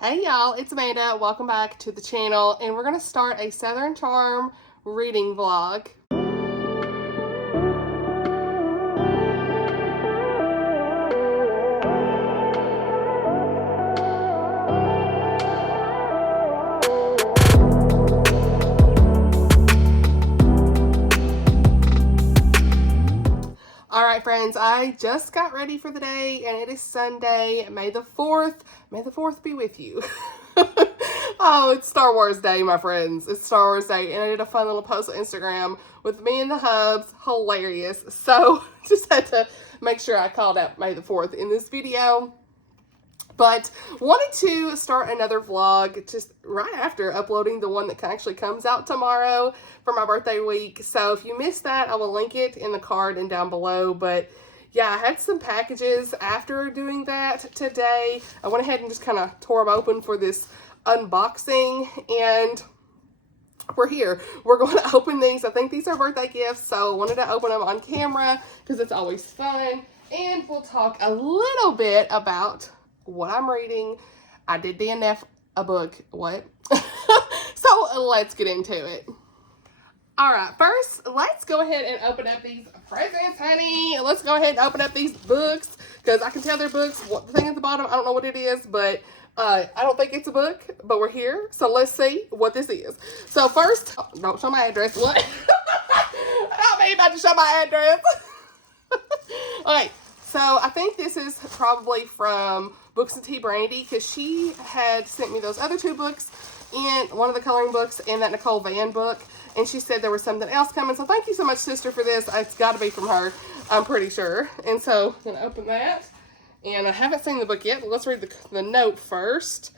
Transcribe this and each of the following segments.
Hey y'all, it's Amanda. Welcome back to the channel, and we're going to start a Southern Charm reading vlog. Alright friends, I just got ready for the day, and it is Sunday, May the 4th. May the 4th be with you. Oh, it's Star Wars Day, my friends. It's Star Wars Day, and I did a fun little post on Instagram with me and the hubs. Hilarious. So, just had to make sure I called out May the 4th in this video. But wanted to start another vlog just right after uploading the one that actually comes out tomorrow for my birthday week. So if you missed that, I will link it in the card and down below. But yeah, I had some packages after doing that today. I went ahead and just kind of tore them open for this unboxing, and we're here. We're going to open these. I think these are birthday gifts, so I wanted to open them on camera because it's always fun. And we'll talk a little bit about what I'm reading. I did DNF a book. What? So let's get into it. All right, first, let's go ahead and open up these presents, honey. Let's go ahead and open up these books because I can tell they're books. What the thing at the bottom, I don't know what it is, but I don't think it's a book, but we're here. So let's see what this is. So first, don't show my address. What? Not me about to show my address. Okay, so I think this is probably from Books and Tea Brandy, because she had sent me those other two books, and one of the coloring books and that Nicole Van book, and she said there was something else coming. So thank you so much, sister, for this. It's got to be from her, I'm pretty sure. And so I'm gonna open that, and I haven't seen the book yet, but let's read the note first.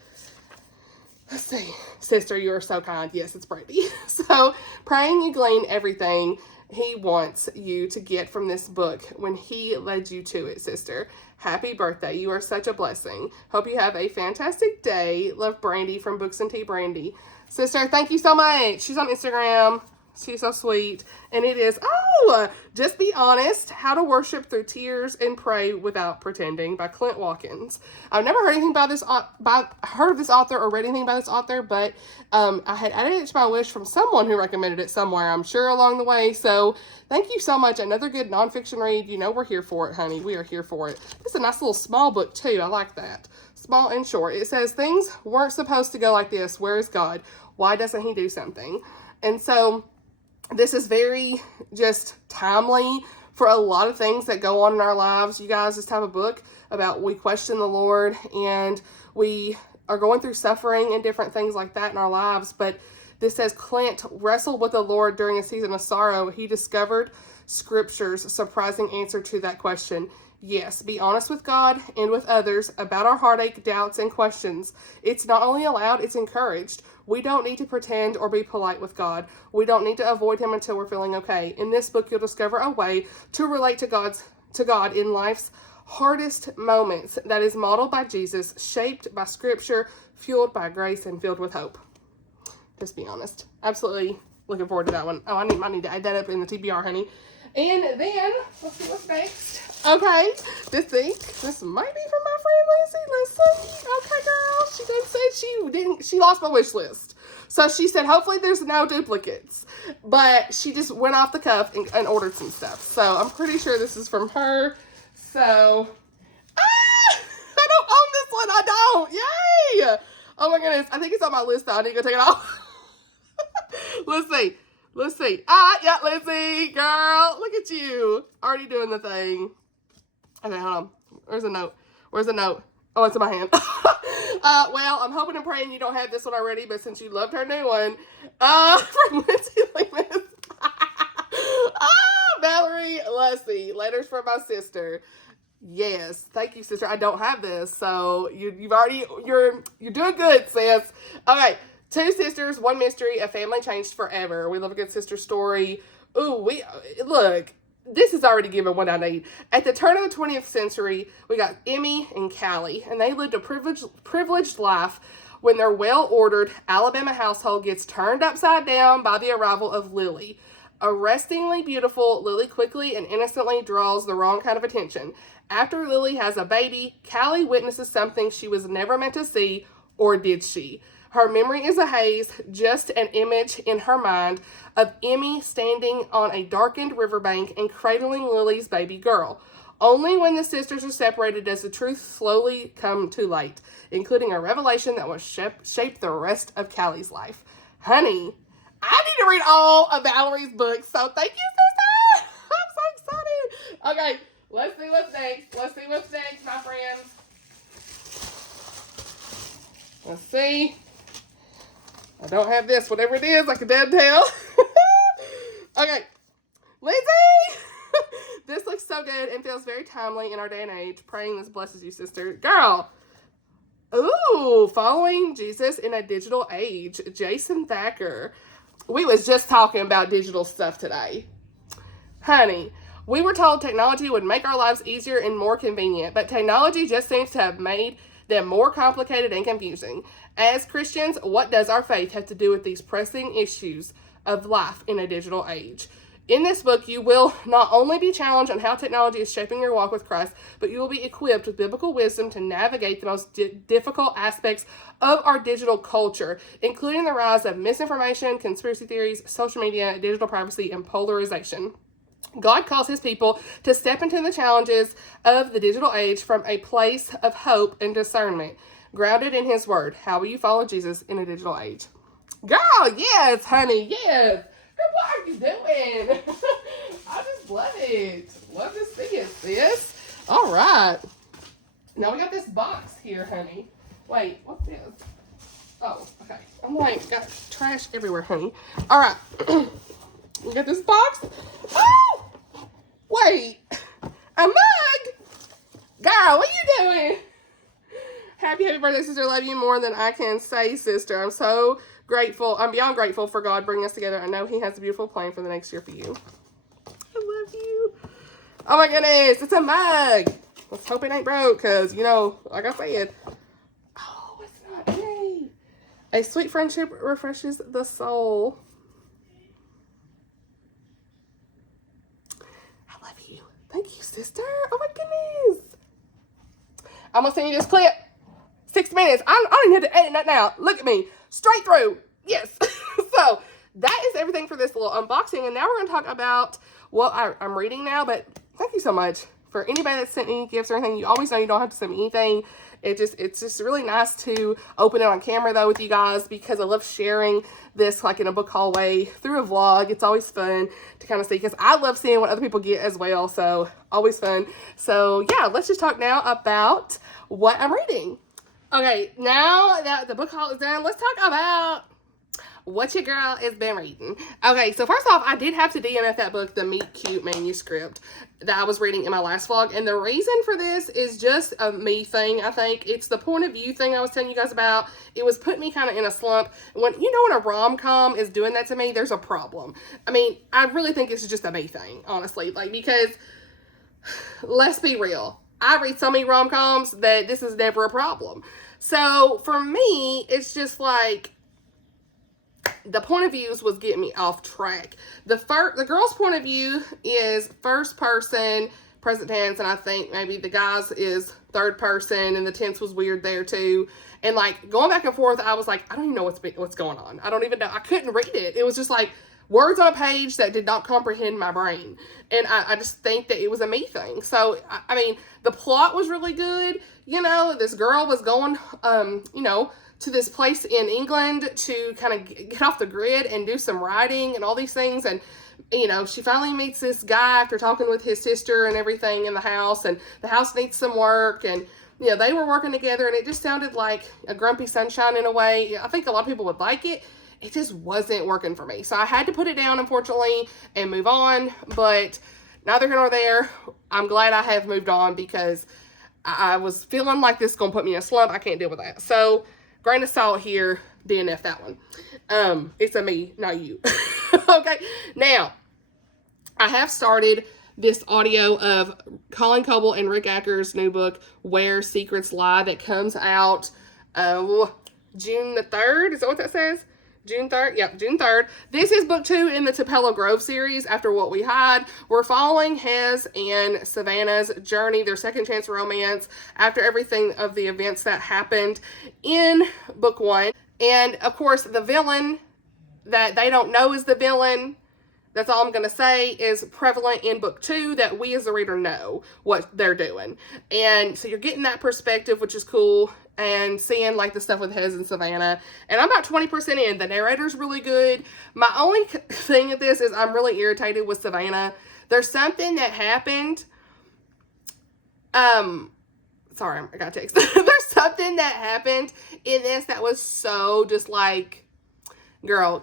Let's see. Sister, you are so kind. Yes, it's Brandy. So, praying you glean everything he wants you to get from this book when he led you to it, sister. Happy birthday. You are such a blessing. Hope you have a fantastic day. Love, Brandy from Books and Tea Brandy. Sister, thank you so much. She's on Instagram. She's so sweet. And it is, Just Be Honest, How to Worship Through Tears and Pray Without Pretending by Clint Watkins. I've never heard anything about this, heard of this author or read anything about this author, but I had added it to my wish from someone who recommended it somewhere, I'm sure, along the way. So thank you so much. Another good nonfiction read. You know we're here for it, honey. We are here for it. This is a nice little small book, too. I like that. Small and short. It says, things weren't supposed to go like this. Where is God? Why doesn't he do something? And so this is very just timely for a lot of things that go on in our lives. You guys, this type of book about we question the Lord and we are going through suffering and different things like that in our lives. But this says Clint wrestled with the Lord during a season of sorrow. He discovered Scripture's surprising answer to that question. Yes, be honest with God and with others about our heartache, doubts, and questions. It's not only allowed, it's encouraged. We don't need to pretend or be polite with God. We don't need to avoid him until we're feeling okay. In this book, you'll discover a way to relate to God in life's hardest moments that is modeled by Jesus, shaped by Scripture, fueled by grace, and filled with hope. Just be honest. Absolutely looking forward to that one. Oh, I need to add that up in the TBR, honey. And then, let's see what's next. Okay, this might be from my friend Luesse. Let's see. Okay, girl. She did say she lost my wish list. So she said, hopefully there's no duplicates. But she just went off the cuff and ordered some stuff. So I'm pretty sure this is from her. So, I don't own this one. I don't. Yay. Oh my goodness. I think it's on my list though. I need to go take it off. Let's see. Let's see. Yeah, Lizzie, girl, look at you. Already doing the thing. Okay, hold on. Where's the note? Where's the note? Oh, it's in my hand. Well, I'm hoping and praying you don't have this one already, but since you loved her new one, from Lindsay Lehman. Valerie, Luesse, letters from my sister. Yes, thank you, sister. I don't have this, so you're doing good, sis. Okay. Two sisters, one mystery, a family changed forever. We love a good sister story. Ooh, look, this is already given what I need. At the turn of the 20th century, we got Emmy and Callie, and they lived a privileged life when their well-ordered Alabama household gets turned upside down by the arrival of Lily. Arrestingly beautiful, Lily quickly and innocently draws the wrong kind of attention. After Lily has a baby, Callie witnesses something she was never meant to see or did she? Her memory is a haze, just an image in her mind of Emmy standing on a darkened riverbank and cradling Lily's baby girl. Only when the sisters are separated does the truth slowly come to light, including a revelation that will shape the rest of Callie's life. Honey, I need to read all of Valerie's books, so thank you, sister! I'm so excited! Okay, let's see what's next. Let's see what's next, my friends. Let's see. I don't have this, whatever it is, like a dead tail. Okay, Lindsay! This looks so good and feels very timely in our day and age. Praying this blesses you, sister. Girl! Ooh, following Jesus in a digital age. Jason Thacker. We was just talking about digital stuff today. Honey, we were told technology would make our lives easier and more convenient, but technology just seems to have made them more complicated and confusing. As Christians, what does our faith have to do with these pressing issues of life in a digital age? In this book, you will not only be challenged on how technology is shaping your walk with Christ, but you will be equipped with biblical wisdom to navigate the most difficult aspects of our digital culture, including the rise of misinformation, conspiracy theories, social media, digital privacy, and polarization. God calls his people to step into the challenges of the digital age from a place of hope and discernment, grounded in his word. How will you follow Jesus in a digital age? Girl, yes, honey, yes. What are you doing? I just love it. Love to see it, sis. All right. Now we got this box here, honey. Wait, what's this? Oh, okay. I'm like, got trash everywhere, honey. All right. We got this box. Oh! Wait. A mug? Girl, what are you doing? Happy birthday, sister. Love you more than I can say, sister. I'm so grateful. I'm beyond grateful for God bringing us together. I know he has a beautiful plan for the next year for you. I love you. Oh my goodness, it's a mug. Let's hope it ain't broke because, you know, like I said. Oh, it's not me. A sweet friendship refreshes the soul. I love you. Thank you, sister. Oh my goodness. I'm going to send you this clip. 6 minutes. I don't even have to edit that now. Look at me. Straight through. Yes. So that is everything for this little unboxing. And now we're going to talk about what I'm reading now. But thank you so much for anybody that sent me gifts or anything. You always know you don't have to send me anything. It's just really nice to open it on camera though with you guys because I love sharing this like in a book haul way through a vlog. It's always fun to kind of see because I love seeing what other people get as well. So always fun. So yeah, let's just talk now about what I'm reading. Okay, now that the book haul is done, let's talk about what your girl has been reading. Okay, so first off, I did have to DNF that book, the Meet Cute manuscript that I was reading in my last vlog. And the reason for this is just a me thing, I think. It's the point of view thing I was telling you guys about. It was putting me kind of in a slump. When a rom-com is doing that to me, there's a problem. I mean, I really think it's just a me thing, honestly. Like, because, let's be real. I read so many rom-coms that this is never a problem. So for me, it's just like the point of views was getting me off track. The girl's point of view is first person, present tense, and I think maybe the guy's is third person, and the tense was weird there too. And like going back and forth, I was like, I don't even know what's going on. I don't even know. I couldn't read it. It was just like words on a page that did not comprehend my brain. And I just think that it was a me thing. So, I mean, the plot was really good. You know, this girl was going, to this place in England to kind of get off the grid and do some writing and all these things. And, you know, she finally meets this guy after talking with his sister and everything in the house. And the house needs some work. And, you know, they were working together. And it just sounded like a Grumpy Sunshine in a way. I think a lot of people would like it. It just wasn't working for me. So I had to put it down, unfortunately, and move on. But neither here nor there. I'm glad I have moved on because I was feeling like this is going to put me in a slump. I can't deal with that. So, grain of salt here, DNF that one. It's a me, not you. Okay. Now, I have started this audio of Colleen Coble and Rick Acker's new book, Where Secrets Lie, that comes out June the 3rd. Is that what that says? June 3rd. Yep, June 3rd. This is book 2 in the Tupelo Grove series after what we had. We're following Hez and Savannah's journey, their second chance romance, after everything of the events that happened in book 1. And, of course, the villain that they don't know is the villain, that's all I'm going to say, is prevalent in book 2, that we as the reader know what they're doing. And so you're getting that perspective, which is cool, and seeing like the stuff with Hez and Savannah. And I'm about 20% in. The narrator's really good. My only thing with this is I'm really irritated with Savannah. There's something that happened. Sorry, I got a text. There's something that happened in this that was so just like, girl,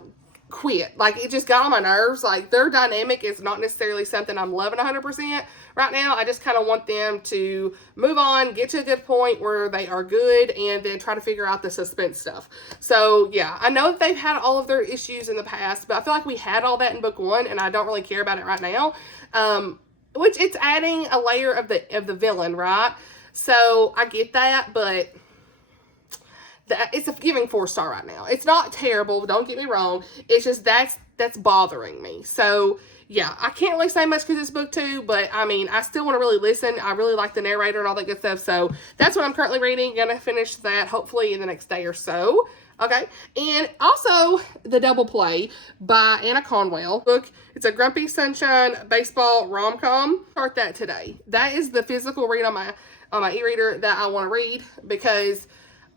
quit. Like, it just got on my nerves. Like, their dynamic is not necessarily something I'm loving 100% right now. I just kind of want them to move on, get to a good point where they are good, and then try to figure out the suspense stuff. So, yeah, I know that they've had all of their issues in the past, but I feel like we had all that in book 1, and I don't really care about it right now. Which it's adding a layer of the villain, right? So, I get that, but it's a giving 4-star right now. It's not terrible, don't get me wrong. It's just that's bothering me. So, yeah, I can't really say much because it's book 2, but, I mean, I still want to really listen. I really like the narrator and all that good stuff, so that's what I'm currently reading. Gonna finish that, hopefully, in the next day or so. Okay, and also the Double Play by Annah Conwell book. It's a Grumpy Sunshine baseball rom-com. Start that today. That is the physical read on my e-reader that I want to read because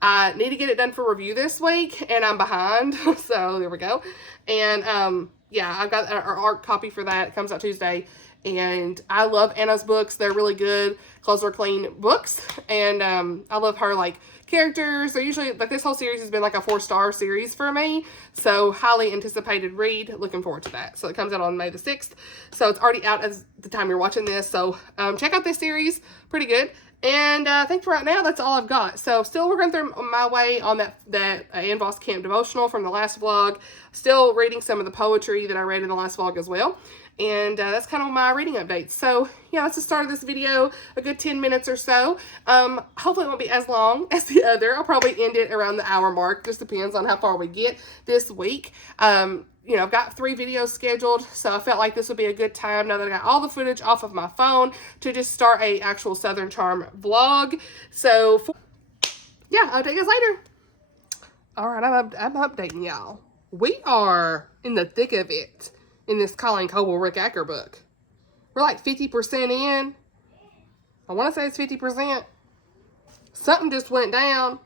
I need to get it done for review this week, and I'm behind, so there we go. And, yeah, I've got our art copy for that. It comes out Tuesday, and I love Anna's books. They're really good, close or clean books, and I love her, like, characters. They're usually, like, this whole series has been, like, a 4-star series for me, so highly anticipated read. Looking forward to that. So it comes out on May the 6th, so it's already out at the time you're watching this, so check out this series. Pretty good. And I think for right now, that's all I've got. So still working through my way on that Ann Voss Camp devotional from the last vlog. Still reading some of the poetry that I read in the last vlog as well. And that's kind of my reading updates. So yeah, that's the start of this video. A good 10 minutes or so. Hopefully it won't be as long as the other. I'll probably end it around the hour mark. Just depends on how far we get this week. You know, I've got 3 videos scheduled, so I felt like this would be a good time, now that I got all the footage off of my phone, to just start a actual Southern Charm vlog. So, yeah, I'll take you guys later. All right, I'm updating y'all. We are in the thick of it in this Colleen, Coble, Rick Acker book. We're like 50% in. I want to say it's 50%. Something just went down.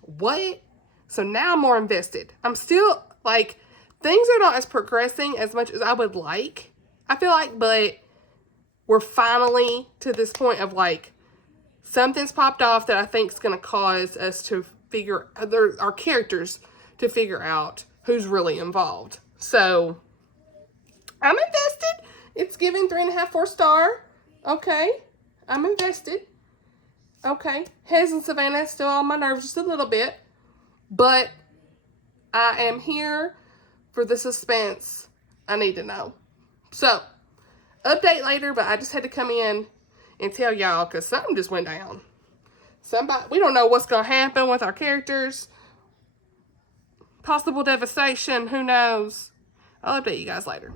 What? So now I'm more invested. I'm still, like, things are not as progressing as much as I would like, I feel like, but we're finally to this point of, like, something's popped off that I think is going to cause us to figure, our characters to figure out who's really involved. So, I'm invested. It's giving 3.5, 4-star. Okay. I'm invested. Okay. Hez and Savannah still on my nerves just a little bit. But I am here for the suspense I need to know. So, update later, but I just had to come in and tell y'all because something just went down. We don't know what's going to happen with our characters. Possible devastation, who knows? I'll update you guys later.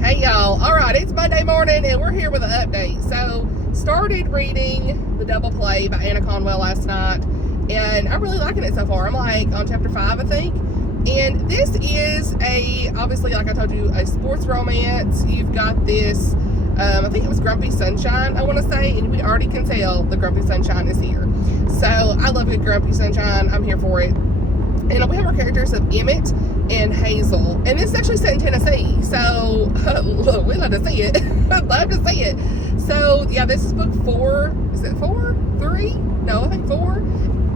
Hey y'all, alright, it's Monday morning and we're here with an update. So, started reading The Double Play by Annah Conwell last night. And I'm really liking it so far. I'm like on chapter 5, I think. And this is obviously, like I told you, a sports romance. You've got this, I think it was Grumpy Sunshine, I want to say. And we already can tell the Grumpy Sunshine is here. So, I love good Grumpy Sunshine. I'm here for it. And we have our characters of Emmett and Hazel. And this is actually set in Tennessee. So, look, we love to see it. I'd love to see it. So, yeah, this is book 4. Is it 4? 3? No, I think 4.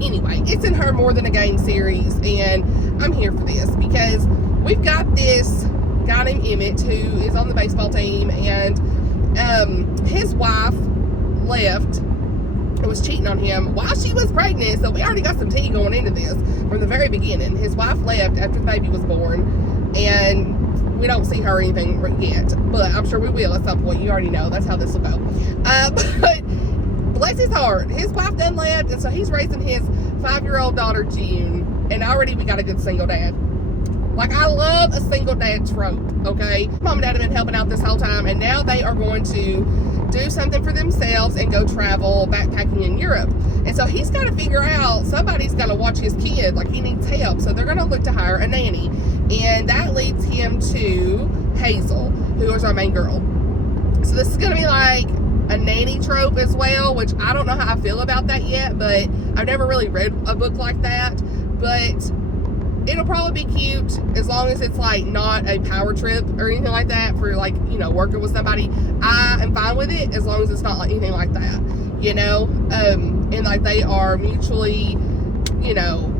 Anyway, it's in her More Than a Game series, and I'm here for this because we've got this guy named Emmett who is on the baseball team, and his wife left and was cheating on him while she was pregnant, so we already got some tea going into this from the very beginning. His wife left after the baby was born, and we don't see her or anything yet, but I'm sure we will at some point. You already know that's how this will go. But bless his heart, his wife done left, and so he's raising his 5-year-old daughter, June, and already we got a good single dad. Like, I love a single dad trope, okay? Mom and Dad have been helping out this whole time, and now they are going to do something for themselves and go travel backpacking in Europe. And so he's got to figure out, somebody's got to watch his kid. Like, he needs help. So they're going to look to hire a nanny. And that leads him to Hazel, who is our main girl. So this is going to be like a nanny trope as well, which I don't know how I feel about that yet, but I've never really read a book like that. But it'll probably be cute as long as it's like not a power trip or anything like that for, like, you know, working with somebody. I am fine with it as long as it's not like anything like that, you know, and like they are mutually, you know,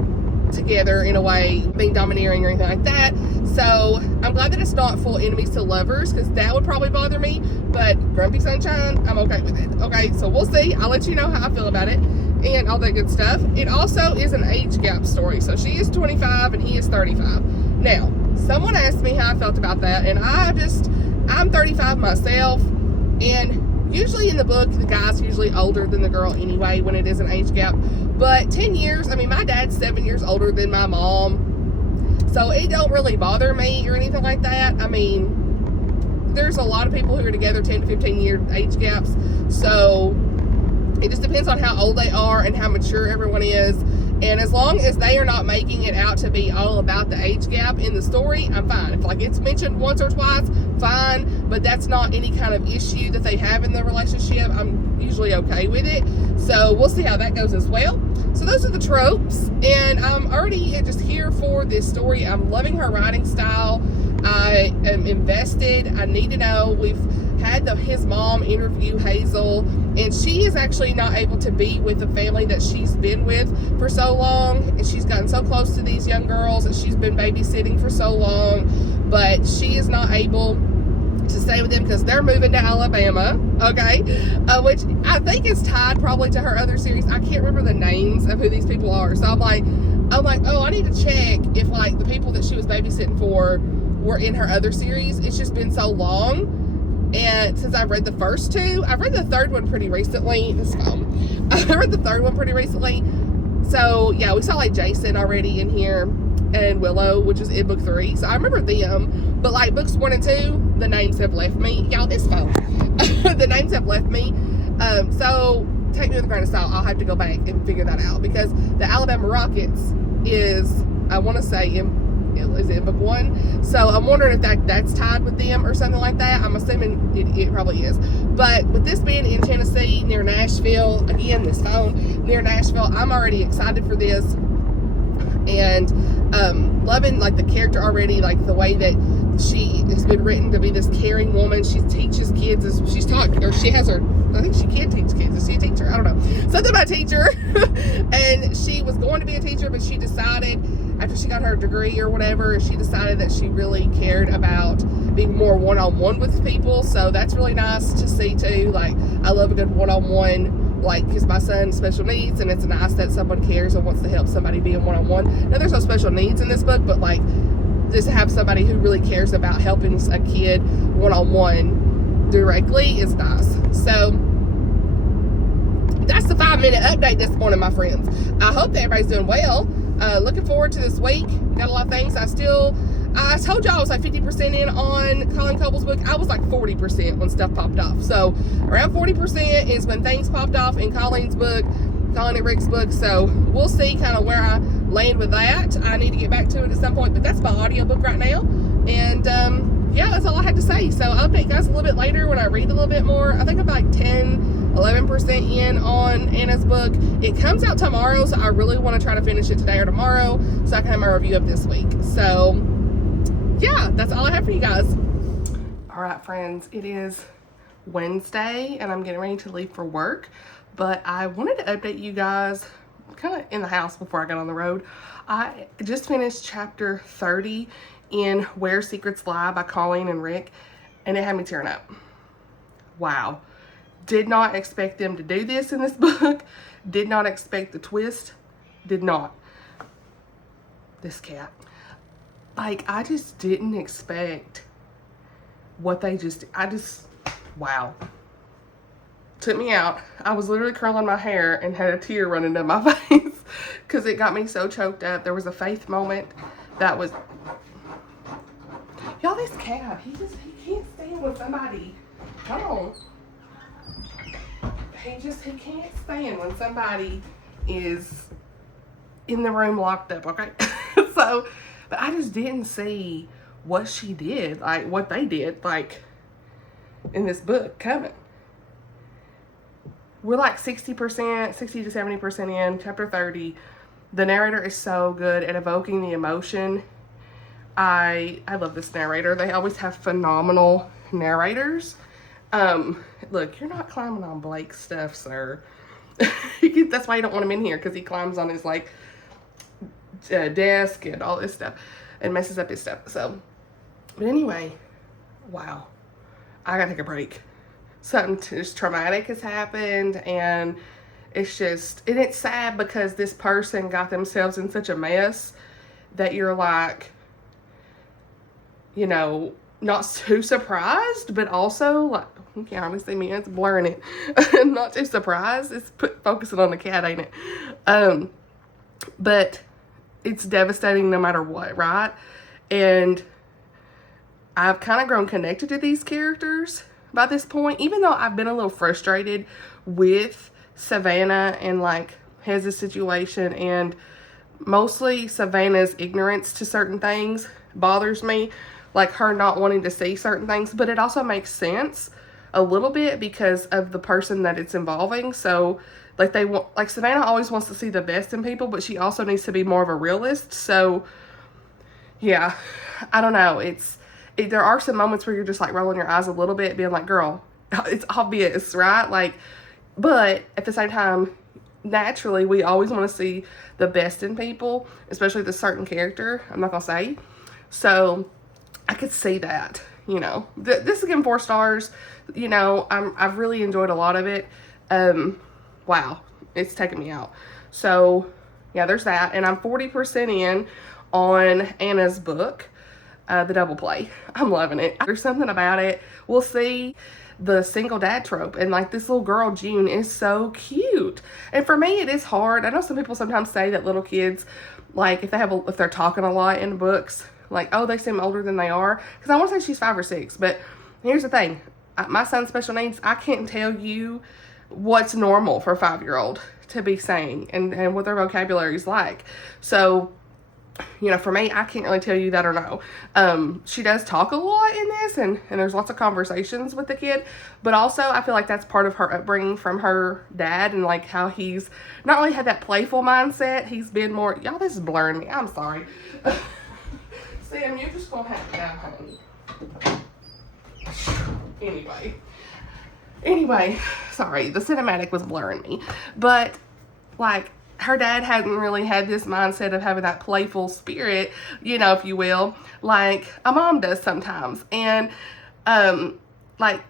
together in a way, being domineering or anything like that. So I'm glad that it's not full enemies to lovers, because that would probably bother me, but Grumpy Sunshine, I'm okay with it. Okay, so we'll see. I'll let you know how I feel about it and all that good stuff. It also is an age gap story. So she is 25 and he is 35. Now, someone asked me how I felt about that, and I'm 35 myself, and usually in the book, the guy's usually older than the girl anyway when it is an age gap. But 10 years, I mean, my dad's 7 years older than my mom, so it don't really bother me or anything like that. I mean, there's a lot of people who are together 10 to 15 year age gaps, so it just depends on how old they are and how mature everyone is. And as long as they are not making it out to be all about the age gap in the story, I'm fine. If, like, it's mentioned once or twice, fine. But that's not any kind of issue that they have in the relationship. I'm usually okay with it. So we'll see how that goes as well. So those are the tropes. And I'm already just here for this story. I'm loving her writing style. I am invested. I need to know. We've had his mom interview Hazel, and she is actually not able to be with the family that she's been with for so long, and she's gotten so close to these young girls that she's been babysitting for so long, but she is not able to stay with them because they're moving to Alabama, okay, which I think is tied probably to her other series. I can't remember the names of who these people are, so I'm like, oh, I need to check if, like, the people that she was babysitting for were in her other series. It's just been so long. And since I've read the first two, I've read the third one pretty recently. I read the third one pretty recently. So, yeah, we saw, like, Jason already in here and Willow, which is in book 3. So I remember them. But, like, books 1 and 2, the names have left me. Y'all, this phone. The names have left me. So take me with a grain of salt. I'll have to go back and figure that out. Because the Alabama Rockets is, I want to say, is it book 1? So I'm wondering if that's tied with them or something like that. I'm assuming it probably is. But with this being in Tennessee near Nashville, again, this phone near Nashville, I'm already excited for this, and loving, like, the character already, like the way that she has been written to be this caring woman. She teaches kids, she's taught, or she has her, I think she can teach kids. Is she a teacher? I don't know. Something about teacher. And she was going to be a teacher, but she decided, after she got her degree or whatever, she decided that she really cared about being more one-on-one with people. So that's really nice to see too. Like, I love a good one-on-one, like, because my son has special needs, and it's nice that someone cares and wants to help somebody being one-on-one. Now, there's no special needs in this book, but, like, just to have somebody who really cares about helping a kid one-on-one directly is nice. So that's the 5-minute update this morning, my friends. I hope that everybody's doing well. Looking forward to this week. Got a lot of things. I told y'all I was like 50% in on Colleen Coble's book. I was like 40% when stuff popped off. So around 40% is when things popped off in Colleen's book, Colleen and Rick's book. So we'll see kind of where I land with that. I need to get back to it at some point, but that's my audiobook right now. And yeah, that's all I had to say. So I'll update you guys a little bit later when I read a little bit more. I think I'm like 11% in on Anna's book. It comes out tomorrow, so I really want to try to finish it today or tomorrow so I can have my review up this week. So yeah, that's all I have for you guys. All right, friends, it is Wednesday and I'm getting ready to leave for work, but I wanted to update you guys kind of in the house before I got on the road. I just finished chapter 30 in Where Secrets Lie by Colleen and Rick, and it had me tearing up. Wow. Did not expect them to do this in this book. Did not expect the twist. Did not. This cat. Like, I just didn't expect what they just, wow. took me out. I was literally curling my hair and had a tear running down my face because it got me so choked up. There was a faith moment that was, y'all, this cab, he can't stand when somebody, come on. He can't stand when somebody is in the room locked up, okay? So, but I just didn't see what she did, like what they did, like in this book coming. We're like 60%, 60 to 70% in chapter 30. The narrator is so good at evoking the emotion. I love this narrator. They always have phenomenal narrators. Look, you're not climbing on Blake's stuff, sir. That's why you don't want him in here, because he climbs on his like desk and all this stuff and messes up his stuff. So, but anyway, wow, I gotta take a break. Something just traumatic has happened, and it's sad because this person got themselves in such a mess that you're like, you know, not too surprised, but also like, you can't hardly see me, it's blurring it. Not too surprised. It's focusing on the cat, ain't it? But it's devastating no matter what, right? And I've kind of grown connected to these characters by this point, even though I've been a little frustrated with Savannah and like Hez's situation, and mostly Savannah's ignorance to certain things bothers me, like her not wanting to see certain things, but it also makes sense a little bit because of the person that it's involving. So like Savannah always wants to see the best in people, but she also needs to be more of a realist. So yeah, I don't know. There are some moments where you're just like rolling your eyes a little bit, being like, girl, it's obvious, right? Like, but at the same time, naturally, we always want to see the best in people, especially the certain character. I'm not going to say. So I could see that, you know. This again, 4 stars. You know, I've really enjoyed a lot of it. Wow, it's taken me out. So yeah, there's that. And I'm 40% in on Annah's book, the double play. I'm loving it. There's something about it. We'll see the single dad trope, and like this little girl June is so cute. And for me, it is hard. I know some people sometimes say that little kids, like if they're talking a lot in books, like, oh, they seem older than they are. Because I want to say she's 5 or 6, but here's the thing. My son's special needs, I can't tell you what's normal for a 5-year-old to be saying and what their vocabulary is like. So, you know, for me, I can't really tell you that or no. She does talk a lot in this, and there's lots of conversations with the kid, but also I feel like that's part of her upbringing from her dad, and like how he's not really had that playful mindset. He's been more, y'all, this is blurring me. I'm sorry. Sam, you're just gonna have to go home. Anyway, sorry, the cinematic was blurring me, but like her dad hadn't really had this mindset of having that playful spirit, you know, if you will, like a mom does sometimes. And like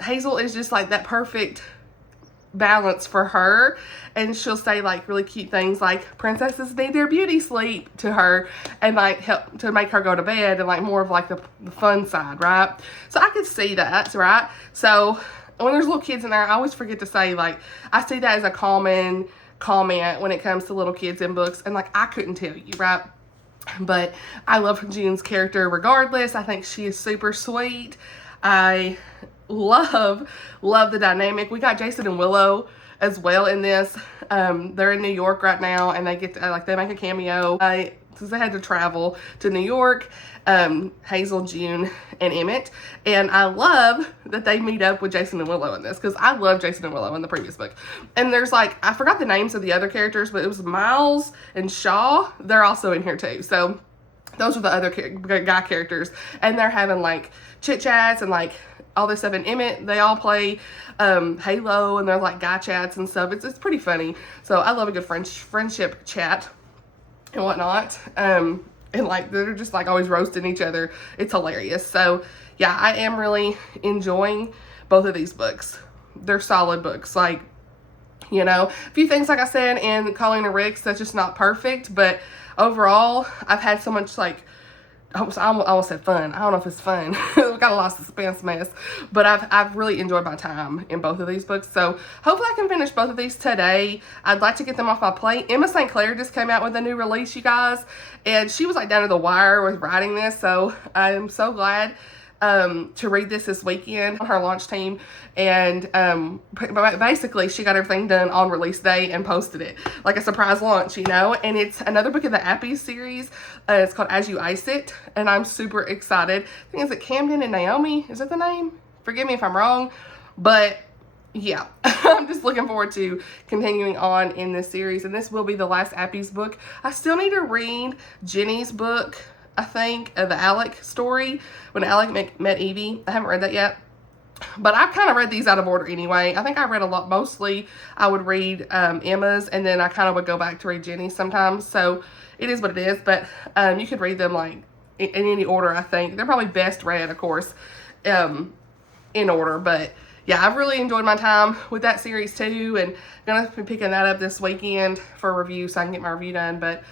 Hazel is just like that perfect balance for her, and she'll say like really cute things like princesses need their beauty sleep to her, and like help to make her go to bed, and like more of like the fun side, right? So I could see that, right? So when there's little kids in there, I always forget to say, like, I see that as a common comment when it comes to little kids in books, and like I couldn't tell you, right? But I love June's character regardless. I think she is super sweet. I love the dynamic. We got Jason and Willow as well in this. They're in New York right now, and they get to, they make a cameo because they had to travel to New York. Hazel, June, and Emmett, and I love that they meet up with Jason and Willow in this, because I love Jason and Willow in the previous book. And there's like, I forgot the names of the other characters, but it was Miles and Shaw. They're also in here too. So those are the other guy characters, and they're having like chit chats and like all this stuff. And Emmett, they all play Halo, and they're like guy chats and stuff. It's pretty funny. So I love a good friendship chat and whatnot. And like they're just like always roasting each other. It's hilarious. So yeah, I am really enjoying both of these books. They're solid books. Like, you know, a few things like I said in Colleen and Rick's that's just not perfect, but overall I've had so much like I almost said fun. I don't know if it's fun. We've got a lot of suspense mess, but I've really enjoyed my time in both of these books. So hopefully I can finish both of these today. I'd like to get them off my plate. Emma St. Clair just came out with a new release, you guys, and she was like down to the wire with writing this. So I'm so glad to read this weekend on her launch team. And basically she got everything done on release day and posted it like a surprise launch, you know. And it's another book in the Appy series. It's called As You Ice It, and I'm super excited. I think it's Camden and Naomi, is that the name? Forgive me if I'm wrong, but yeah, I'm just looking forward to continuing on in this series, and this will be the last Appy's book. I still need to read Jenny's book, I think, the Alec story, when Alec met Evie. I haven't read that yet, but I've kind of read these out of order anyway. I think I read a lot. Mostly I would read Emma's, and then I kind of would go back to read Jenny's sometimes. So it is what it is, but you could read them like in any order. I think they're probably best read, of course, in order. But yeah, I've really enjoyed my time with that series too, and gonna be picking that up this weekend for review so I can get my review done. But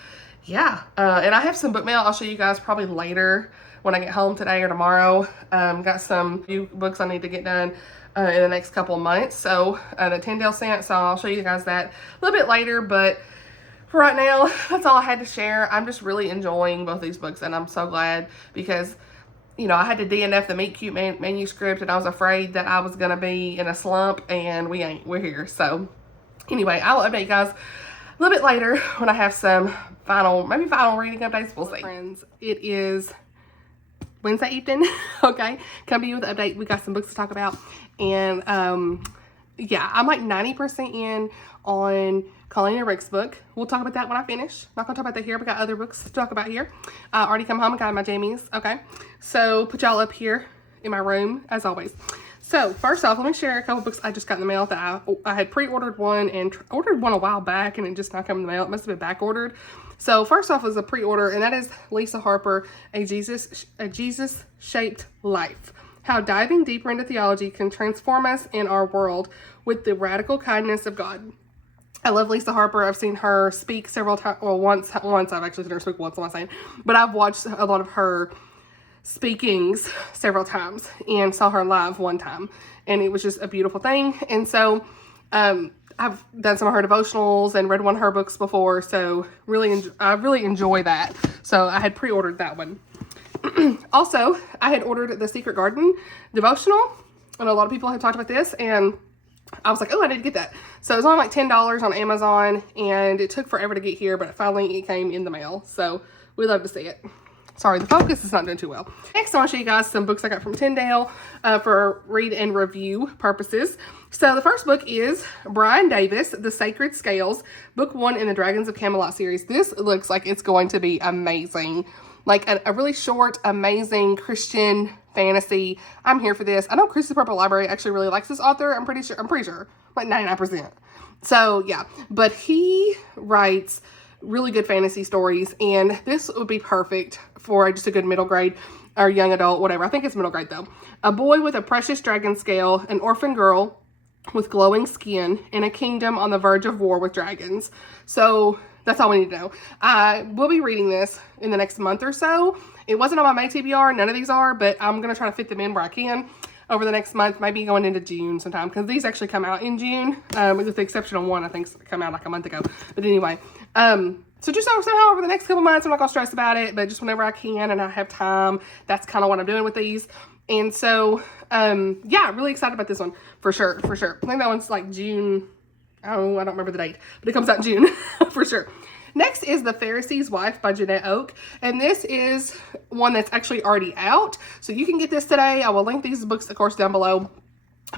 yeah, and I have some book mail I'll show you guys probably later when I get home today or tomorrow. Got some few books I need to get done in the next couple of months. So the Tyndale sent, so I'll show you guys that a little bit later. But for right now, that's all I had to share. I'm just really enjoying both these books, and I'm so glad because, you know, I had to DNF the Meet Cute manuscript, and I was afraid that I was going to be in a slump, and we ain't. We're here. So anyway, I'll update you guys a little bit later when I have some final reading updates. We'll see. Friends, it is Wednesday evening. Okay, come to you with an update. We got some books to talk about, and yeah, I'm like 90% in on Colleen and Rick's book. We'll talk about that when I finish. Not gonna talk about that here. We got other books to talk about here. I already come home and got my jammies. Okay, so put y'all up here in my room as always. So first off, let me share a couple books I just got in the mail that I had pre-ordered one and ordered one a while back, and it just not come in the mail. It must have been back ordered. So first off is a pre-order, and that is Lisa Harper, A Jesus-Shaped Life. How diving deeper into theology can transform us in our world with the radical kindness of God. I love Lisa Harper. I've seen her speak several times. Well, once I've actually seen her speak once, am I saying? But I've watched a lot of her speakings several times and saw her live one time, and it was just a beautiful thing. And so I've done some of her devotionals and read one of her books before, so I really enjoy that. So I had pre-ordered that one. Also, I had ordered the Secret Garden devotional, and a lot of people had talked about this, and I was like, oh, I need to get that. So it was only like $10 on Amazon, and it took forever to get here, but finally it came in the mail. So we love to see it. Sorry, the focus is not doing too well. Next, I want to show you guys some books I got from Tyndale for read and review purposes. So the first book is Brian Davis, The Sacred Scales, book 1 in the Dragons of Camelot series. This looks like it's going to be amazing. Like a really short, amazing Christian fantasy. I'm here for this. I know Chris's Purple Library actually really likes this author. I'm pretty sure, like 99%. So yeah, but he writes really good fantasy stories, and this would be perfect for just a good middle grade or young adult, whatever. I think it's middle grade though. A boy with a precious dragon scale, an orphan girl with glowing skin, and a kingdom on the verge of war with dragons. So that's all we need to know. I will be reading this in the next month or so. It wasn't on my May TBR. None of these are, but I'm going to try to fit them in where I can over the next month, maybe going into June sometime, because these actually come out in June, with the exception of one I think come out like a month ago. But anyway, so just somehow over the next couple months, I'm not going to stress about it, but just whenever I can and I have time, that's kind of what I'm doing with these. And so, yeah, really excited about this one, for sure. I think that one's like June. Oh, I don't remember the date, but it comes out in June for sure. Next is The Pharisee's Wife by Janette Oak, and this is one that's actually already out, so you can get this today. I will link these books, of course, down below.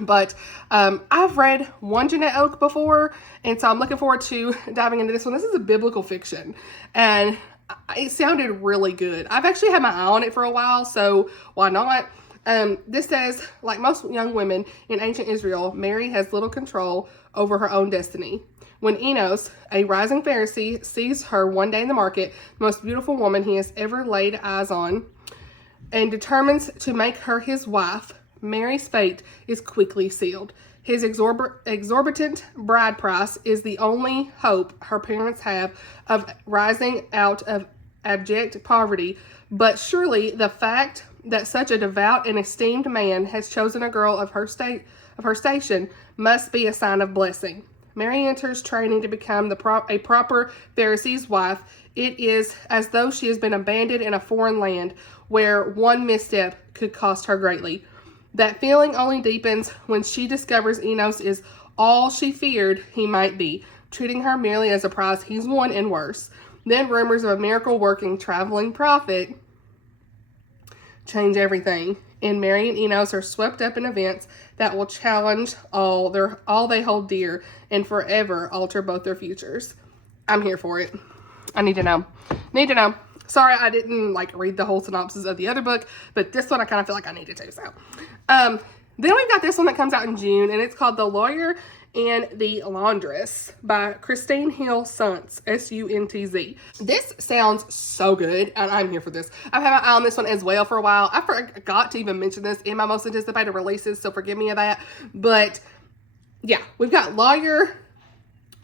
But I've read one Janette Oak before, and so I'm looking forward to diving into this one. This is a biblical fiction, and it sounded really good. I've actually had my eye on it for a while, so why not? This says, like most young women in ancient Israel, Mary has little control over her own destiny. When Enos, a rising Pharisee, sees her one day in the market, the most beautiful woman he has ever laid eyes on, and determines to make her his wife, Mary's fate is quickly sealed. His exorbitant bride price is the only hope her parents have of rising out of abject poverty, But surely the fact that such a devout and esteemed man has chosen a girl of her station must be a sign of blessing. Mary enters training to become a proper Pharisee's wife. It is as though she has been abandoned in a foreign land where one misstep could cost her greatly. That feeling only deepens when she discovers Enos is all she feared he might be, treating her merely as a prize he's won and worse. Then rumors of a miracle-working traveling prophet change everything, and Mary and Enos are swept up in events that will challenge all they hold dear and forever alter both their futures. I'm here for it. I need to know. Sorry, I didn't read the whole synopsis of the other book, but this one I kind of feel like I needed to. So, then we've got this one that comes out in June, and it's called The Lawyer and the Laundress by Christine Hill Suntz, S-U-N-T-Z. This sounds so good, and I'm here for this. I've had my eye on this one as well for a while. I forgot to even mention this in my most anticipated releases, so forgive me of that. But, yeah, we've got lawyer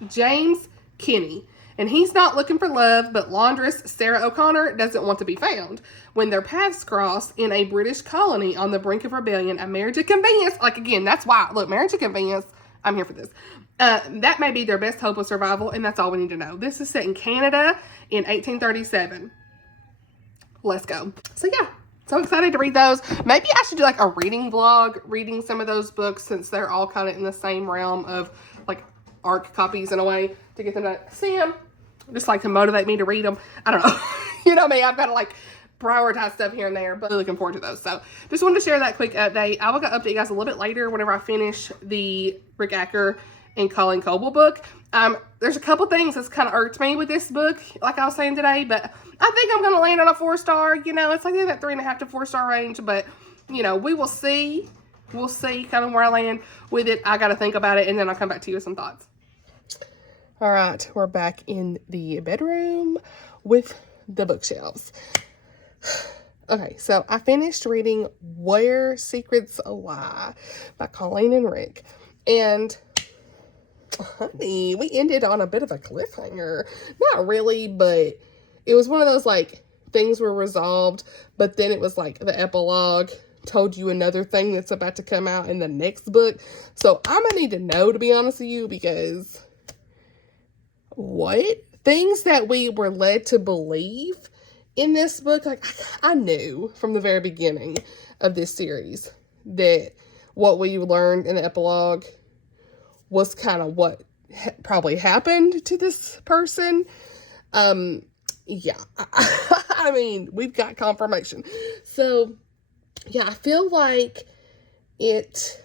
James Kinney, and he's not looking for love, but laundress Sarah O'Connor doesn't want to be found. When their paths cross in a British colony on the brink of rebellion, a marriage of convenience, again, that's why, look, marriage of convenience, I'm here for this. That may be their best hope of survival, and that's all we need to know. This is set in Canada in 1837. Let's go. So yeah, so excited to read those. Maybe I should do a reading vlog, reading some of those books, since they're all kind of in the same realm of ARC copies in a way, to get them to see them. Just to motivate me to read them. I don't know. You know me, I've got to prioritize stuff here and there, but really looking forward to those. So just wanted to share that quick update. I will update you guys a little bit later whenever I finish the Rick Acker and Colleen Coble book. There's a couple things that's kind of irked me with this book, like I was saying today, but I think I'm going to land on a 4-star. It's in that 3.5 to 4-star range, but we will see. We'll see kind of where I land with it. I got to think about it, and then I'll come back to you with some thoughts. All right, we're back in the bedroom with the bookshelves. Okay, so I finished reading Where Secrets Lie by Colleen and Rick. And, honey, we ended on a bit of a cliffhanger. Not really, but it was one of those, things were resolved, but then it was, the epilogue told you another thing that's about to come out in the next book. So I'm going to need to know, to be honest with you, because what? Things that we were led to believe in this book, I knew from the very beginning of this series that what we learned in the epilogue was kind of what probably happened to this person. Yeah, I mean, we've got confirmation. So, yeah, I feel like it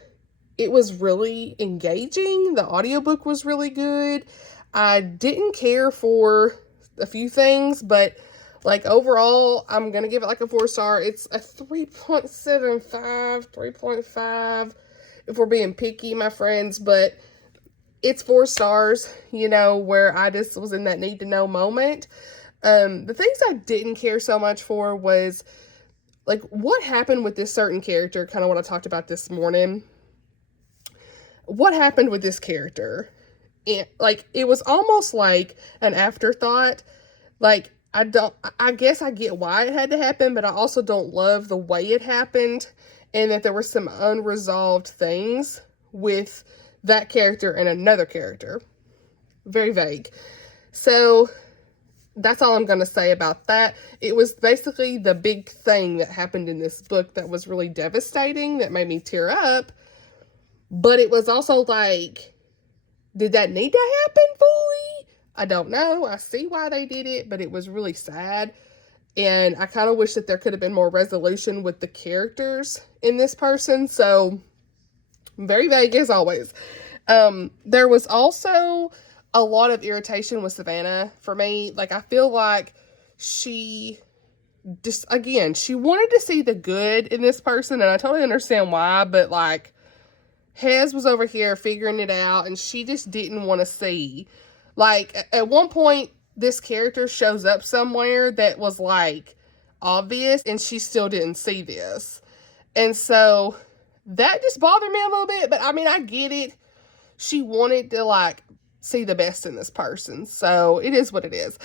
was really engaging. The audiobook was really good. I didn't care for a few things, but overall, I'm going to give it a 4-star. It's a 3.75, 3.5, if we're being picky, my friends, but it's 4 stars, where I just was in that need to know moment. The things I didn't care so much for was, what happened with this certain character, kind of what I talked about this morning. What happened with this character? And, it was almost like an afterthought. I guess I get why it had to happen, but I also don't love the way it happened, and that there were some unresolved things with that character and another character. Very vague. So that's all I'm going to say about that. It was basically the big thing that happened in this book that was really devastating, that made me tear up. But it was also did that need to happen fully? I don't know. I see why they did it, but it was really sad. And I kind of wish that there could have been more resolution with the characters in this person. So, very vague as always. There was also a lot of irritation with Savannah for me. I feel like she she wanted to see the good in this person, and I totally understand why, but Hez was over here figuring it out, and she just didn't want to see. At one point, this character shows up somewhere that was, obvious, and she still didn't see this. And so, that just bothered me a little bit, but, I get it. She wanted to, see the best in this person, so it is what it is.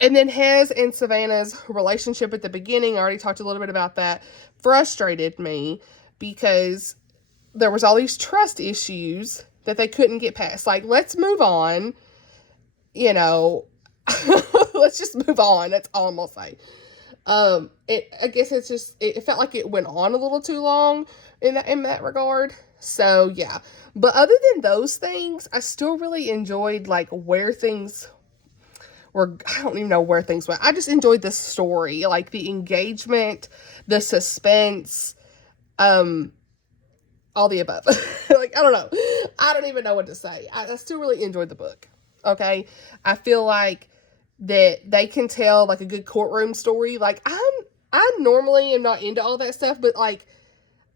And then Hez and Savannah's relationship at the beginning, I already talked a little bit about that, frustrated me because there was all these trust issues that they couldn't get past. Like, let's move on, you know, let's just move on. That's all I'm gonna say. I guess it's just, it felt like it went on a little too long in that regard. So yeah, but other than those things, I still really enjoyed like where things were. I don't even know where things went. I just enjoyed the story, like the engagement, the suspense, all the above. Like, I don't know. I don't even know what to say. I still really enjoyed the book. Okay. I feel like that they can tell like a good courtroom story. Like I normally am not into all that stuff, but like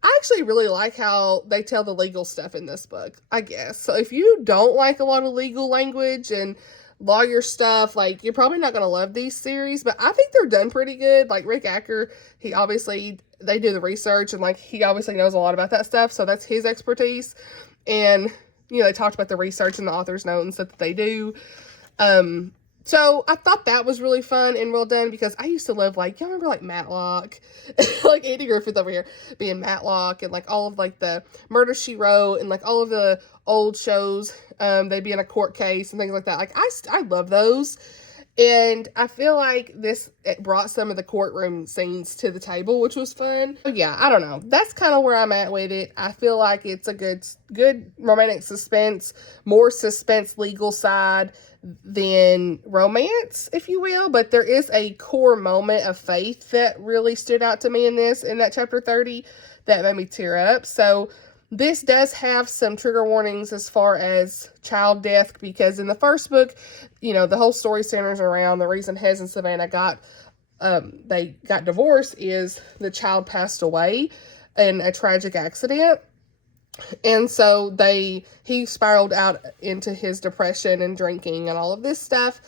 I actually really like how they tell the legal stuff in this book, I guess. So if you don't like a lot of legal language and lawyer stuff, like you're probably not going to love these series, but I think they're done pretty good. Like Rick Acker, they do the research and like he obviously knows a lot about that stuff. So that's his expertise. And, you know, they talked about the research and the author's note and stuff that they do. So I thought that was really fun and well done because I used to love, like, y'all remember, like, Matlock? Like, Andy Griffith over here being Matlock and, like, all of, like, the Murder, She Wrote and, like, all of the old shows, they'd be in a court case and things like that. Like, I love those. And I feel like it brought some of the courtroom scenes to the table, which was fun. But yeah, I don't know. That's kind of where I'm at with it. I feel like it's a good romantic suspense, more suspense legal side than romance, if you will. But there is a core moment of faith that really stood out to me in that chapter 30 that made me tear up. So this does have some trigger warnings as far as child death, because in the first book, you know, the whole story centers around the reason Hez and Savannah got divorced is the child passed away in a tragic accident. And so he spiraled out into his depression and drinking and all of this stuff.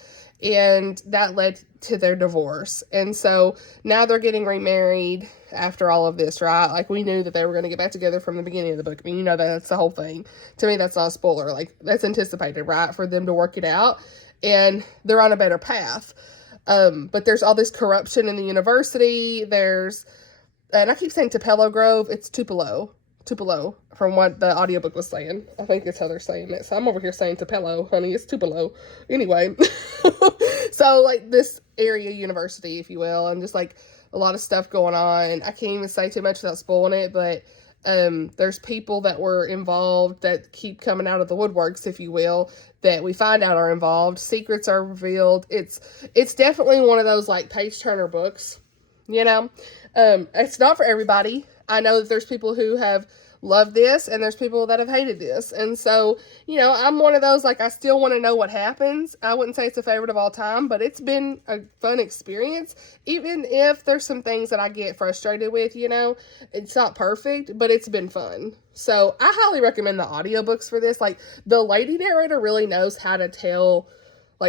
And that led to their divorce. And so now they're getting remarried after all of this, right? Like, we knew that they were going to get back together from the beginning of the book. I mean, you know, that's the whole thing. To me, that's not a spoiler. Like, that's anticipated, right? For them to work it out. And they're on a better path. But there's all this corruption in the university. And I keep saying Tupelo Grove. It's Tupelo, from what the audiobook was saying. I think that's how they're saying it. So I'm over here saying Tupelo, honey. It's Tupelo. Anyway. So, like, this area university, if you will, and just, like, a lot of stuff going on. I can't even say too much without spoiling it, but there's people that were involved that keep coming out of the woodworks, if you will, that we find out are involved. Secrets are revealed. It's definitely one of those, like, page-turner books, you know? It's not for everybody. I know that there's people who have loved this and there's people that have hated this. And so, you know, I'm one of those, like, I still want to know what happens. I wouldn't say it's a favorite of all time, but it's been a fun experience. Even if there's some things that I get frustrated with, you know, it's not perfect, but it's been fun. So I highly recommend the audiobooks for this. Like, the lady narrator really knows how to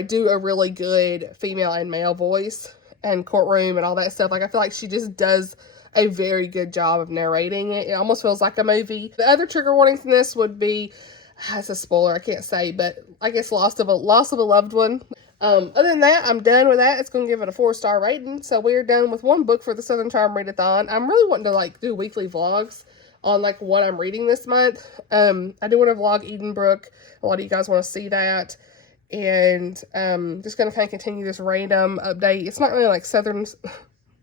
do a really good female and male voice and courtroom and all that stuff. Like, I feel like she just does a very good job of narrating it. It almost feels like a movie. The other trigger warnings in this would be, it's a spoiler, I can't say, but I guess loss of a loved one. Other than that, I'm done with that. It's going to give it a 4-star rating. So we're done with one book for the Southern Charm Readathon. I'm really wanting to, like, do weekly vlogs on, like, what I'm reading this month. I do want to vlog Edenbrook. A lot of you guys want to see that. And just going to kind of continue this random update. It's not really, like, Southern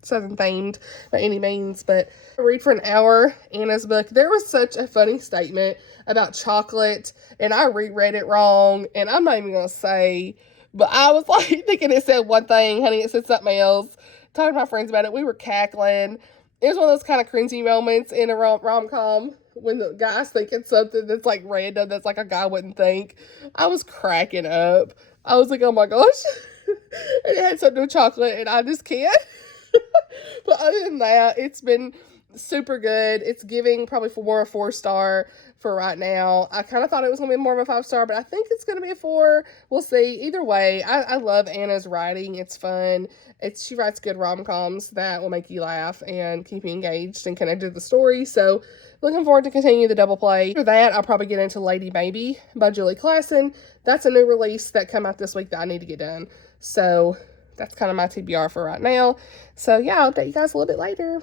themed by any means, but I read for an hour Annah's book. There was such a funny statement about chocolate, and I reread it wrong, and I'm not even gonna say, but I was like thinking it said one thing, honey, it said something else. Talking to my friends about it, we were cackling. It was one of those kind of cringy moments in a rom-com when the guy's thinking something that's like random, that's like a guy wouldn't think. I was cracking up. I was like, oh my gosh. And it had something to do with chocolate, and I just can't. But other than that, it's been super good. It's giving probably more a 4-star for right now. I kind of thought it was going to be more of a 5-star, but I think it's going to be a 4. We'll see. Either way, I love Annah's writing. It's fun. She writes good rom-coms that will make you laugh and keep you engaged and connected to the story. So looking forward to continue the double play. After that, I'll probably get into Lady Baby by Julie Klassen. That's a new release that come out this week that I need to get done. So that's kind of my TBR for right now. So yeah, I'll update you guys a little bit later.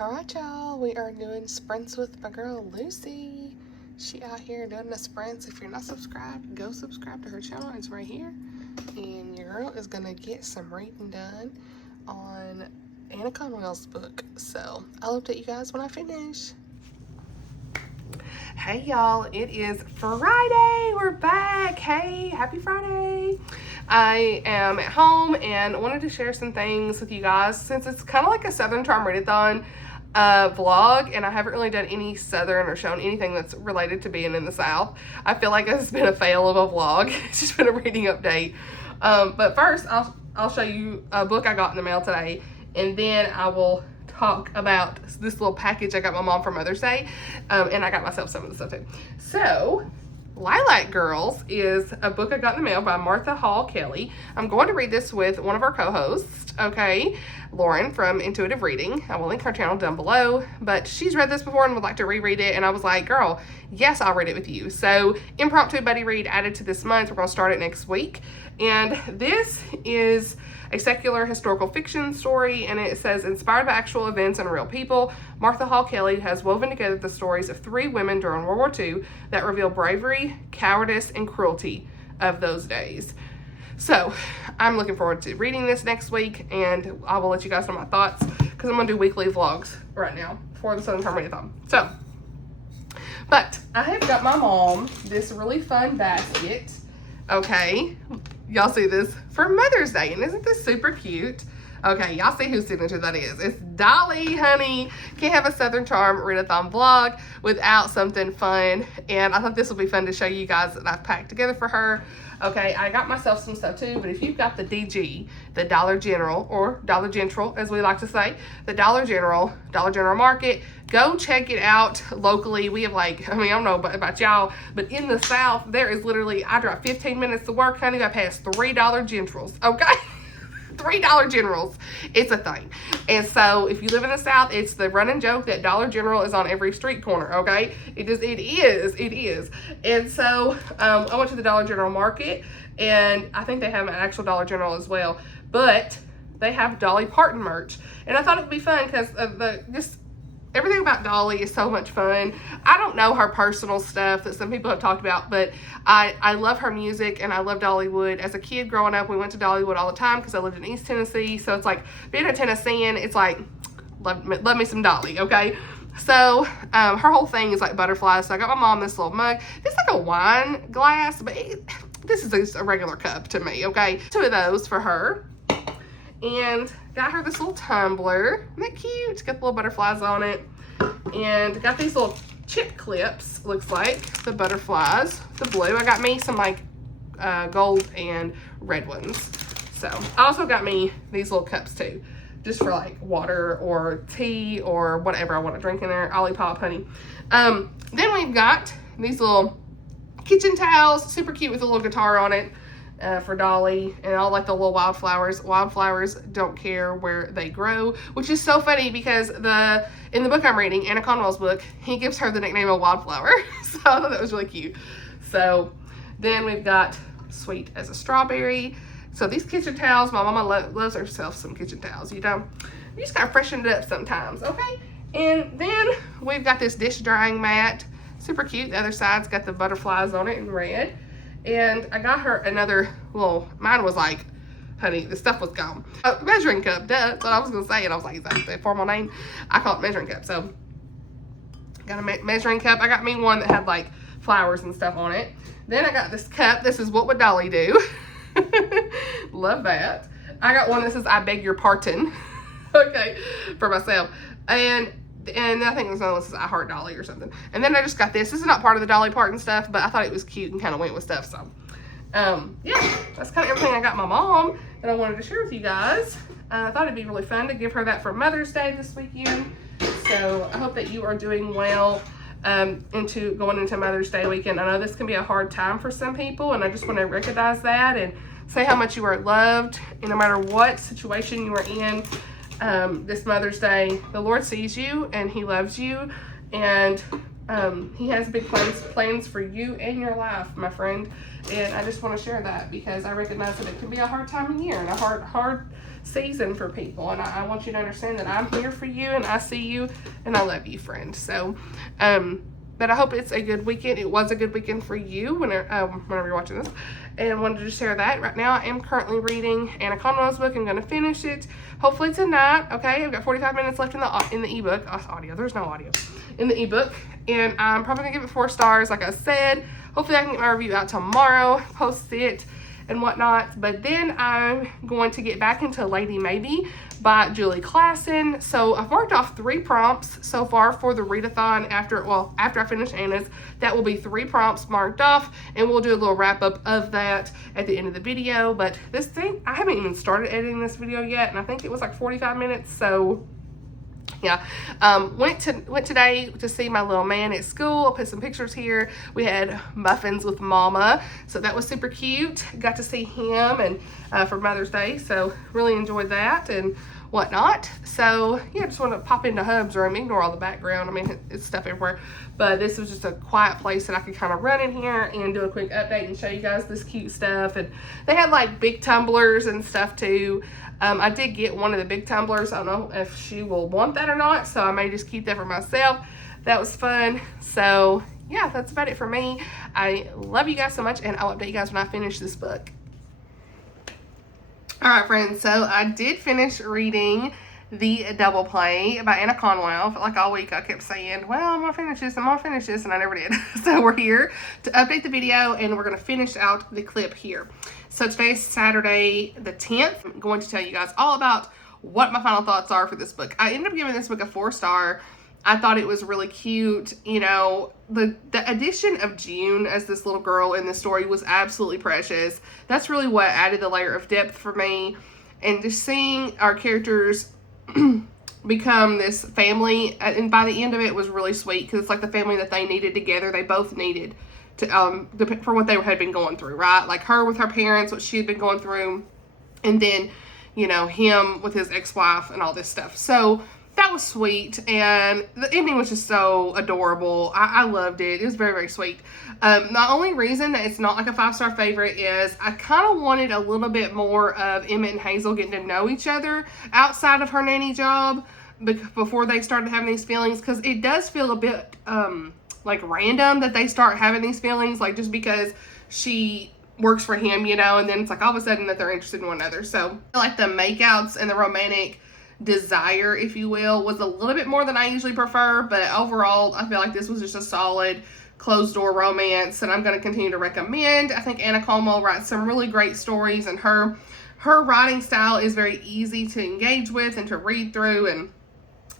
All right, y'all, we are doing sprints with my girl Lucy. She out here doing the sprints. If you're not subscribed, go subscribe to her channel. It's right here. And your girl is gonna get some reading done on Annah Conwell's book. So I'll update you guys when I finish. Hey y'all, it is Friday. We're back. Hey, happy Friday. I am at home and wanted to share some things with you guys since it's kind of like a Southern Charm Readathon vlog, and I haven't really done any Southern or shown anything that's related to being in the South. I feel like it's been a fail of a vlog. It's just been a reading update. But first, I'll show you a book I got in the mail today, and then I will talk about this little package I got my mom for Mother's Day, and I got myself some of the stuff too. So, Lilac Girls is a book I got in the mail by Martha Hall Kelly. I'm going to read this with one of our co-hosts, okay, Lauren from Intuitive Reading. I will link her channel down below, but she's read this before and would like to reread it, and I was like, girl, yes, I'll read it with you. So, impromptu buddy read added to this month. We're going to start it next week, and this is a secular historical fiction story, and it says, inspired by actual events and real people, Martha Hall Kelly has woven together the stories of 3 women during World War II that reveal bravery, cowardice, and cruelty of those days. So, I'm looking forward to reading this next week, and I will let you guys know my thoughts, because I'm going to do weekly vlogs right now for the Southern Charm Readathon. So, but I have got my mom this really fun basket, okay? Y'all see this for Mother's Day, and isn't this super cute? Okay, y'all see whose signature that is. It's Dolly, honey. Can't have a Southern Charm Readathon vlog without something fun, and I thought this will be fun to show you guys that I've packed together for her. Okay, I got myself some stuff too, but if you've got the DG, the Dollar General, or Dollar General, as we like to say, the Dollar General Market, go check it out locally. We have like, I mean, I don't know about y'all, but in the South, there is literally, I drive 15 minutes to work, honey, I pass $3 Generals, okay? $3 Generals. It's a thing. And so if you live in the South, it's the running joke that Dollar General is on every street corner, okay? It is. And so I went to the Dollar General Market, and I think they have an actual Dollar General as well, but they have Dolly Parton merch. And I thought it would be fun because everything about Dolly is so much fun. I don't know her personal stuff that some people have talked about, but I love her music, and I love Dollywood. As a kid growing up, we went to Dollywood all the time because I lived in East Tennessee. So it's like being a Tennessean, it's like, love me some Dolly, okay? So her whole thing is like butterflies. So I got my mom this little mug. It's like a wine glass, but this is just a regular cup to me, okay? 2 of those for her. And got her this little tumbler. Isn't that cute? Got the little butterflies on it. And got these little chip clips, looks like, the butterflies, the blue. I got me some like gold and red ones. So I also got me these little cups too, just for like water or tea or whatever I want to drink in there. Olipop, honey. Then we've got these little kitchen towels, super cute with a little guitar on it. For Dolly, and all like the little wildflowers. Wildflowers don't care where they grow, which is so funny because in the book I'm reading, Annah Conwell's book, he gives her the nickname of Wildflower. So I thought that was really cute. So then we've got Sweet as a Strawberry. So these kitchen towels, my mama loves herself some kitchen towels, you know. You just gotta freshen it up sometimes, okay? And then we've got this dish drying mat, super cute. The other side's got the butterflies on it in red. And I got her another little, mine was like, honey, the stuff was gone. Measuring cup, duh, that's what I was going to say. And I was like, is that the formal name? I call it measuring cup. So, got a measuring cup. I got me one that had like flowers and stuff on it. Then I got this cup. This is What Would Dolly Do? Love that. I got one that says, I beg your pardon. Okay, for myself. And I think there's another one that says I heart Dolly or something. And then I just got this. This is not part of the Dolly Parton stuff, but I thought it was cute and kind of went with stuff. So, yeah, that's kind of everything I got my mom that I wanted to share with you guys. I thought it'd be really fun to give her that for Mother's Day this weekend. So I hope that you are doing well going into Mother's Day weekend. I know this can be a hard time for some people, and I just want to recognize that and say how much you are loved, and no matter what situation you are in. This Mother's Day, the Lord sees you and he loves you, and He has big plans for you and your life, my friend. And I just want to share that because I recognize that it can be a hard time of year and a hard season for people. And I want you to understand that I'm here for you and I see you and I love you, friend. So, but I hope it's a good weekend. It was a good weekend for you whenever you're watching this. And I wanted to share that. Right now, I am currently reading Annah Conwell's book. I'm going to finish it hopefully tonight. Okay, I've got 45 minutes left in the ebook. Audio. There's no audio in the ebook. And I'm probably going to give it 4 stars, like I said. Hopefully, I can get my review out tomorrow, post it, and whatnot. But then I'm going to get back into Lady Maybe by Julie Klassen. So I've marked off 3 prompts so far for the readathon after I finish Annah's. That will be 3 prompts marked off, and we'll do a little wrap up of that at the end of the video. But this thing, I haven't even started editing this video yet, and I think it was like 45 minutes. So yeah, went today to see my little man at school. I'll put some pictures here. We had muffins with Mama, so that was super cute. Got to see him and for Mother's Day, so really enjoyed that and whatnot. So yeah, just want to pop into Hub's room, ignore all the background. I mean, it's stuff everywhere, but this was just a quiet place that I could kind of run in here and do a quick update and show you guys this cute stuff. And they had like big tumblers and stuff too. I did get one of the big tumblers. I don't know if she will want that or not, so I may just keep that for myself. That was fun. So yeah, that's about it for me. I love you guys so much, and I'll update you guys when I finish this book. All right, friends, so I did finish reading The Double Play by Annah Conwell. Like all week I kept saying, well, I'm gonna finish this, and I never did. So we're here to update the video, and we're gonna finish out the clip here. So today is Saturday the 10th. I'm going to tell you guys all about what my final thoughts are for this book. I ended up giving this book a 4-star. I thought it was really cute. You know, the addition of June as this little girl in the story was absolutely precious. That's really what added the layer of depth for me. And just seeing our characters become this family, and by the end of it was really sweet because it's like the family that they needed together. They both needed to for what they had been going through, right? Like her with her parents, what she had been going through, and then, you know, him with his ex-wife and all this stuff. So that was sweet, and the ending was just so adorable. I loved it. It was very, very sweet. The only reason that it's not like a 5-star favorite is I kind of wanted a little bit more of Emmett and Hazel getting to know each other outside of her nanny job before they started having these feelings, because it does feel a bit like random that they start having these feelings, like just because she works for him, you know, and then it's like all of a sudden that they're interested in one another. So like the makeouts and the romantic desire, if you will, was a little bit more than I usually prefer, but overall I feel like this was just a solid closed door romance, and I'm going to continue to recommend. I think Annah Conwell writes some really great stories, and her writing style is very easy to engage with and to read through, and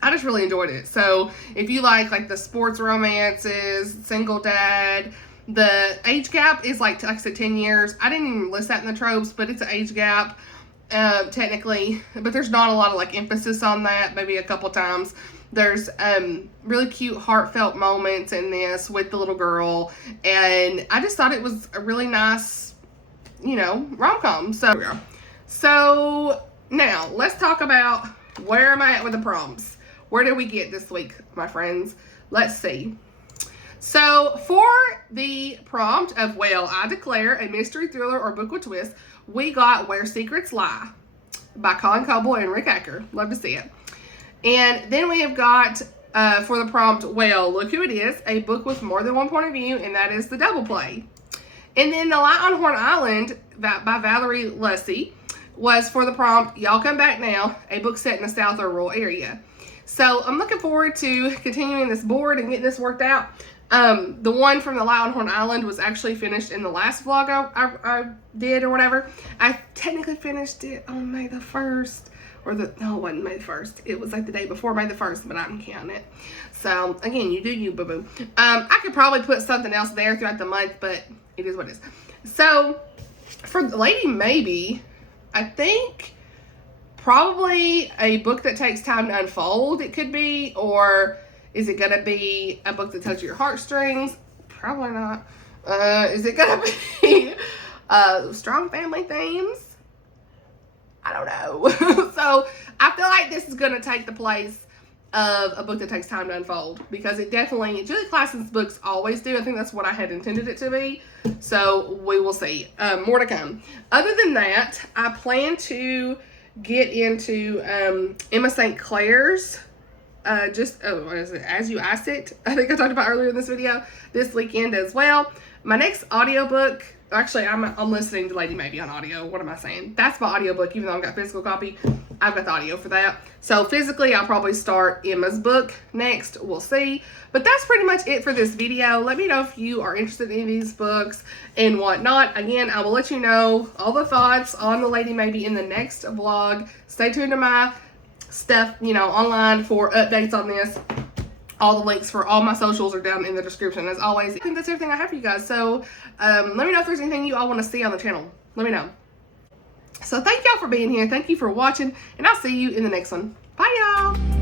I just really enjoyed it. So if you like the sports romances, single dad, the age gap is like I said, 10 years. I didn't even list that in the tropes, but it's an age gap technically, but there's not a lot of like emphasis on that. Maybe a couple times. There's really cute heartfelt moments in this with the little girl, and I just thought it was a really nice, you know, rom-com. So now let's talk about where am I at with the prompts. Where did we get this week, my friends? Let's see. So for the prompt of, well, I declare a mystery thriller or book with twist, we got Where Secrets Lie by Coble and Rick Acker. Love to see it. And then we have got for the prompt, well, look who it is, a book with more than one point of view, and that is The Double Play. And then The Light on Horn Island by Valerie Luesse was for the prompt, y'all come back now, a book set in a south or rural area. So I'm looking forward to continuing this board and getting this worked out. The one from The Light on Horn Island was actually finished in the last vlog I did or whatever. I technically finished it on May the 1st. No, it wasn't May the 1st. It was like the day before May the 1st, but I'm counting it. So, again, you do you, boo-boo. I could probably put something else there throughout the month, but it is what it is. So, for Lady Maybe, I think probably a book that takes time to unfold, it could be, or is it going to be a book that touches your heartstrings? Probably not. Is it going to be strong family themes? I don't know. So I feel like this is going to take the place of a book that takes time to unfold, because it definitely, Julie Klassen's books always do. I think that's what I had intended it to be. So we will see. More to come. Other than that, I plan to get into Emma St. Clair's what is it? As You Ice It. I think I talked about earlier in this video, this weekend as well. My next audiobook, actually I'm listening to Lady Maybe on audio. What am I saying? That's my audiobook, even though I've got physical copy. I've got the audio for that. So physically, I'll probably start Emma's book next. We'll see. But that's pretty much it for this video. Let me know if you are interested in these books and whatnot. Again, I will let you know all the thoughts on the Lady Maybe in the next vlog. Stay tuned to my stuff, you know, online for updates on this. All the links for all my socials are down in the description. As always, I think that's everything I have for you guys. So let me know if there's anything you all want to see on the channel. Let me know. So thank y'all for being here. Thank you for watching, and I'll see you in the next one. Bye, y'all.